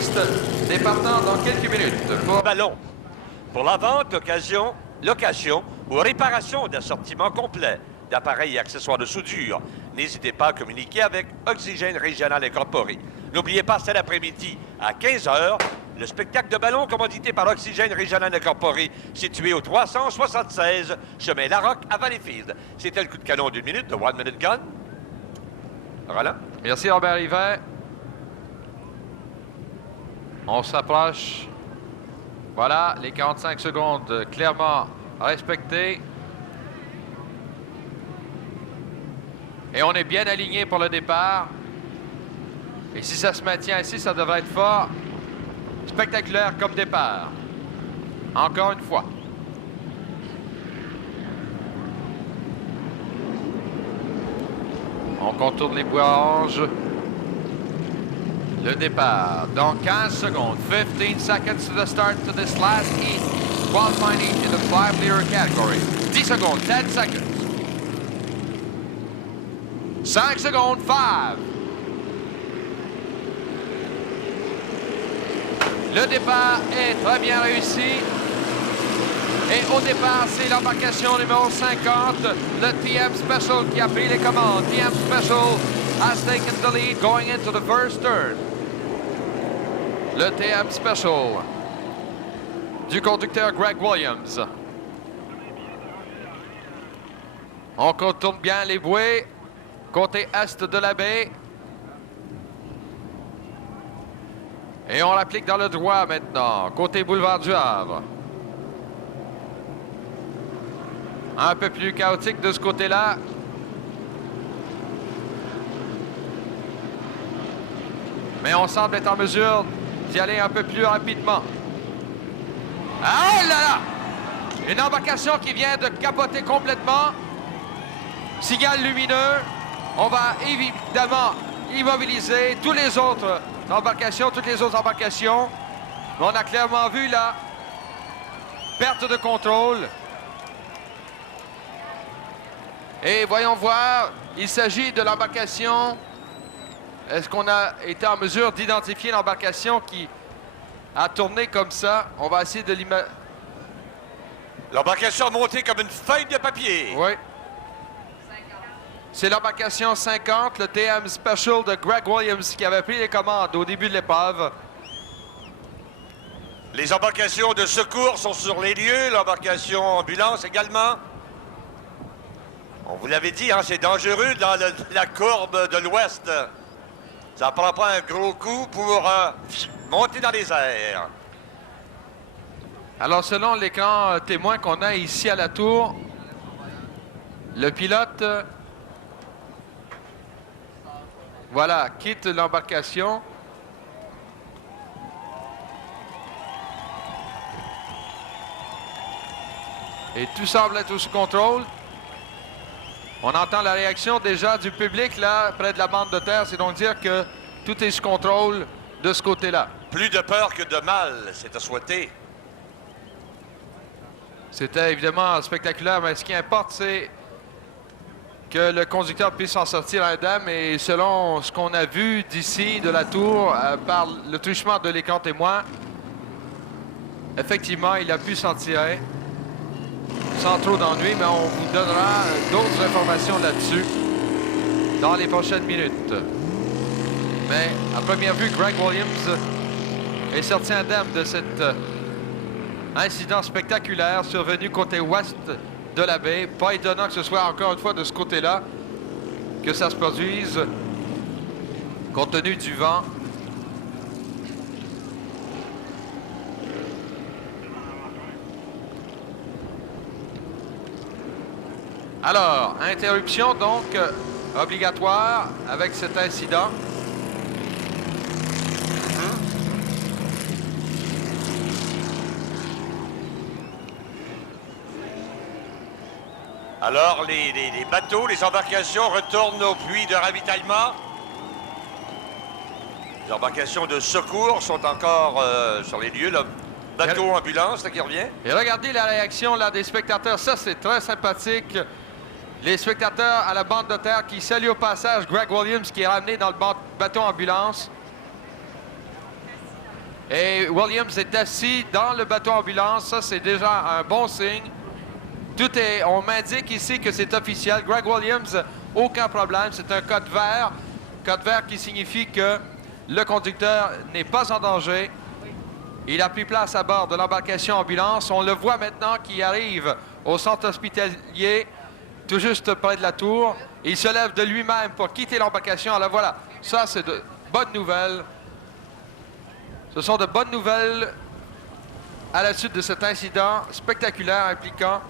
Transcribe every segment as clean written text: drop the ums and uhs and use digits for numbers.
piste, départant dans quelques minutes. Ballon. Pour la vente, location ou réparation d'assortiments complets d'appareils et accessoires de soudure, n'hésitez pas à communiquer avec Oxygène Régional Incorporé. N'oubliez pas, cet après-midi, à 15h, le spectacle de ballon commandité par Oxygène Régional Incorporé, situé au 376 chemin Larocque à Valleyfield. C'était le coup de canon d'une minute de One Minute Gun. Roland. Merci, Robert Hiver. On s'approche. Voilà, les 45 secondes clairement respectées. Et on est bien aligné pour le départ. Et si ça se maintient ici, ça devrait être fort. Spectaculaire comme départ. Encore une fois. On contourne les bois oranges. Le départ dans 15 secondes. 15 seconds to the start to this last heat. Qualifying heat in the 5-liter category. 10 secondes, 10 seconds. 5 secondes, 5. Le départ est très bien réussi. Et au départ, c'est l'embarcation numéro 50, le TM Special qui a pris les commandes. TM Special has taken the lead going into the first turn. Le TM Special du conducteur Greg Williams. On contourne bien les bouées, côté est de la baie. Et on l'applique dans le droit maintenant, côté boulevard du Havre. Un peu plus chaotique de ce côté-là. Mais on semble être en mesure d'y aller un peu plus rapidement. Oh là là! Une embarcation qui vient de capoter complètement. Signal lumineux. On va évidemment immobiliser toutes les autres embarcations. Mais on a clairement vu là, perte de contrôle. Et voyons voir, il s'agit de l'embarcation. Est-ce qu'on a été en mesure d'identifier l'embarcation qui a tourné comme ça? On va essayer de l'imaginer. L'embarcation a monté comme une feuille de papier. Oui. C'est l'embarcation 50, le TM Special de Greg Williams qui avait pris les commandes au début de l'épreuve. Les embarcations de secours sont sur les lieux, l'embarcation ambulance également. On vous l'avait dit, hein, c'est dangereux dans la courbe de l'Ouest. Ça ne prend pas un gros coup pour monter dans les airs. Alors, selon l'écran témoin qu'on a ici à la tour, le pilote, voilà, quitte l'embarcation. Et tout semble être sous contrôle. On entend la réaction déjà du public, là, près de la bande de terre. C'est donc dire que tout est sous contrôle de ce côté-là. Plus de peur que de mal, c'est à souhaiter. C'était évidemment spectaculaire, mais ce qui importe, c'est que le conducteur puisse s'en sortir indemne. Et selon ce qu'on a vu d'ici, de la tour, par le truchement de l'écran témoin, effectivement, il a pu s'en tirer sans trop d'ennui, mais on vous donnera d'autres informations là-dessus dans les prochaines minutes. Mais à première vue, Greg Williams est sorti indemne de cet incident spectaculaire survenu côté ouest de la baie. Pas étonnant que ce soit encore une fois de ce côté-là que ça se produise, compte tenu du vent. Alors, interruption donc obligatoire avec cet incident. Alors, les bateaux, les embarcations retournent au puits de ravitaillement. Les embarcations de secours sont encore sur les lieux. Le bateau ambulance là, qui revient. Et regardez la réaction là, des spectateurs. Ça, c'est très sympathique. Les spectateurs à la bande de terre qui saluent au passage Greg Williams qui est ramené dans le bateau ambulance. Et Williams est assis dans le bateau ambulance. Ça, c'est déjà un bon signe. Tout est... On m'indique ici que c'est officiel. Greg Williams, aucun problème. C'est un code vert. Code vert qui signifie que le conducteur n'est pas en danger. Il a pris place à bord de l'embarcation ambulance. On le voit maintenant qui arrive au centre hospitalier, tout juste près de la tour. Il se lève de lui-même pour quitter l'embarcation. Alors voilà, ça c'est de bonnes nouvelles. Ce sont de bonnes nouvelles à la suite de cet incident spectaculaire impliquant.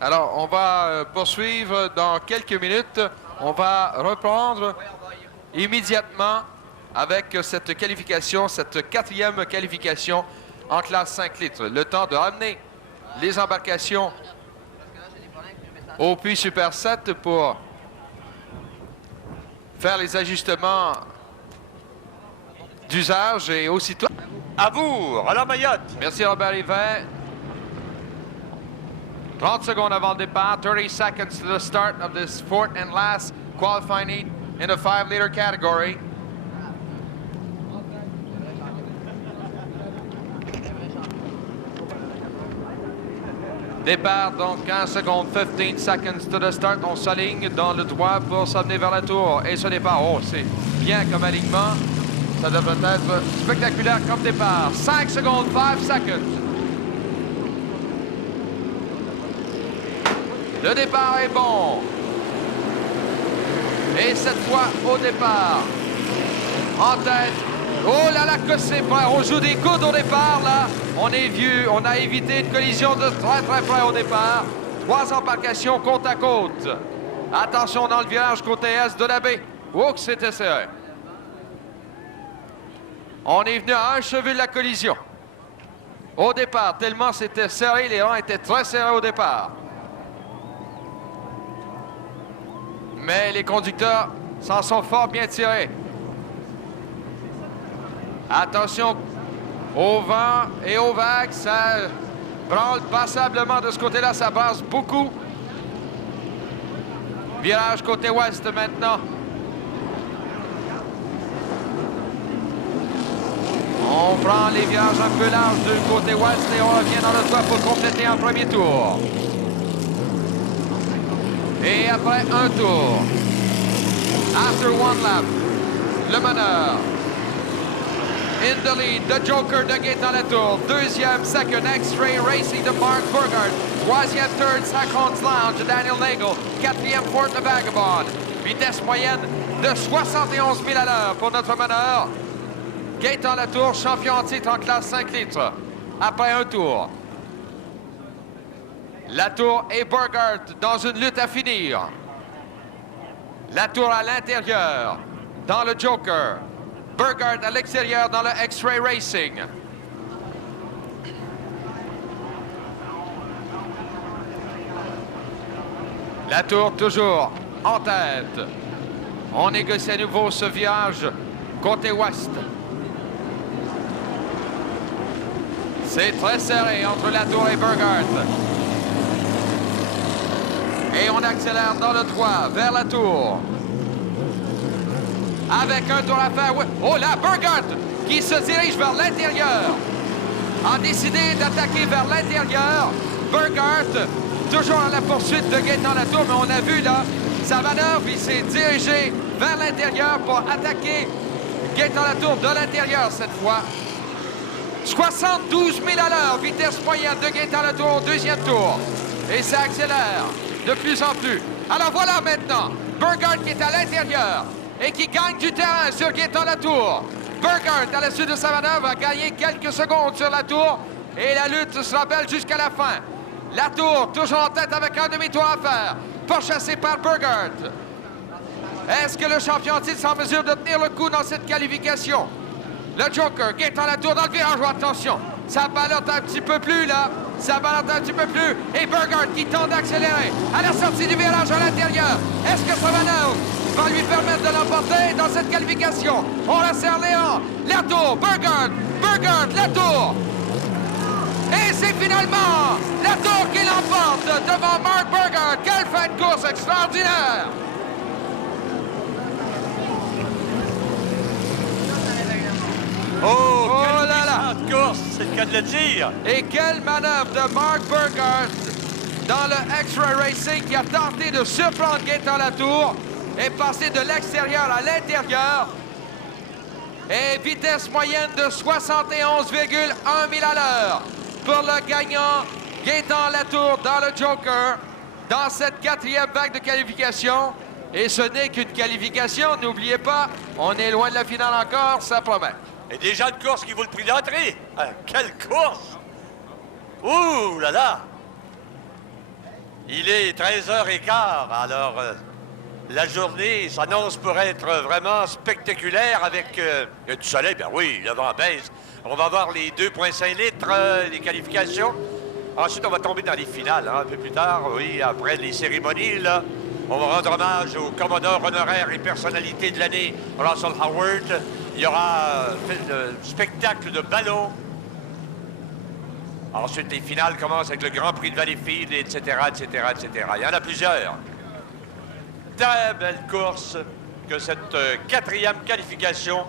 Alors, on va poursuivre dans quelques minutes. On va reprendre immédiatement avec cette qualification, cette quatrième qualification en classe 5 litres. Le temps de ramener les embarcations au puits Super 7 pour faire les ajustements d'usage et aussitôt... À vous, Roland Mayotte. Merci Robert Rivet. 30 secondes avant le départ, 30 seconds to the start of this fourth and last qualifying heat in the 5-liter category. Départ donc 15 secondes, 15 seconds to the start. On s'aligne dans le droit pour s'amener vers la tour. Et ce départ, oh, c'est bien comme alignement. Ça devrait être spectaculaire comme départ. 5 secondes, 5 seconds. Le départ est bon. Et cette fois, au départ, en tête. Oh là là, que c'est près. On joue des coudes au départ, là. On est vieux. On a évité une collision de très près au départ. 3 embarcations côte à côte. Attention dans le virage côté est de la baie. Oh, que c'était serré. On est venu à un cheveu de la collision. Au départ, tellement c'était serré, les rangs étaient très serrés au départ. Mais les conducteurs s'en sont fort bien tirés. Attention au vent et aux vagues, ça branle passablement de ce côté-là, ça brasse beaucoup. Virage côté ouest maintenant. On prend les virages un peu larges du côté ouest et on revient dans le toit pour compléter un premier tour. Et après un tour, after one lap, le meneur, in the lead, the Joker de Gaétan Latour. Deuxième, second, X-Ray Racing de Mark Burgard. Troisième, third, Sacon's Lounge de Daniel Nagel. Quatrième, Fort the Vagabond. Vitesse moyenne de 71 000 à l'heure pour notre meneur. Gaétan Latour, champion en titre en classe 5 litres. Après un tour. Latour et Burgard dans une lutte à finir. Latour à l'intérieur dans le Joker. Burgard à l'extérieur dans le X-Ray Racing. Latour toujours en tête. On négocie à nouveau ce virage côté ouest. C'est très serré entre Latour et Burgard. Et on accélère dans le droit, vers la tour. Avec un tour à faire. Oh là, Burgard qui se dirige vers l'intérieur. A décidé d'attaquer vers l'intérieur. Burgard, toujours à la poursuite de Gaétan Latour, mais on a vu là, sa manœuvre, il s'est dirigé vers l'intérieur pour attaquer Gaétan Latour de l'intérieur cette fois. 72 000 à l'heure, vitesse moyenne de Gaétan Latour au deuxième tour. Et ça accélère de plus en plus. Alors voilà maintenant, Burgard qui est à l'intérieur et qui gagne du terrain sur Gaétan Latour. Burgard, à la suite de sa manœuvre, a gagné quelques secondes sur la tour et la lutte sera belle jusqu'à la fin. Latour, toujours en tête avec un demi-tour à faire, pourchassé par Burgard. Est-ce que le champion titre est en mesure de tenir le coup dans cette qualification? Le Joker, Gaétan Latour dans le virage, attention, ça ballotte un petit peu plus là. Ça balance un petit peu plus. Et Burgard qui tente d'accélérer à la sortie du virage à l'intérieur. Est-ce que sa manœuvre va lui permettre de l'emporter dans cette qualification? On la serre Léon. Latour, Burgard, Latour. Et c'est finalement Latour qui l'emporte devant Mark Burgard. Quelle fin de course extraordinaire! C'est le cas de le dire. Et quelle manœuvre de Mark Burkhardt dans le Extra Racing qui a tenté de surprendre Gaétan Latour et passer de l'extérieur à l'intérieur. Et vitesse moyenne de 71,1 000 à l'heure pour le gagnant Gaétan Latour dans le Joker dans cette 4e vague de qualification. Et ce n'est qu'une qualification, n'oubliez pas, on est loin de la finale encore, ça promet. Et déjà une course qui vaut le prix d'entrée. Ah, quelle course! Ouh là là! Il est 13h15, alors la journée s'annonce pour être vraiment spectaculaire avec du soleil. Ben oui, le vent baisse. On va voir les 2,5 litres, les qualifications. Ensuite, on va tomber dans les finales, hein, un peu plus tard. Oui, après les cérémonies, là, on va rendre hommage au commodore honoraire et personnalité de l'année, Russell Howard. Il y aura un spectacle de ballon. Ensuite, les finales commencent avec le Grand Prix de Valleyfield, etc., etc., etc. Il y en a plusieurs. Très belle course que cette 4e qualification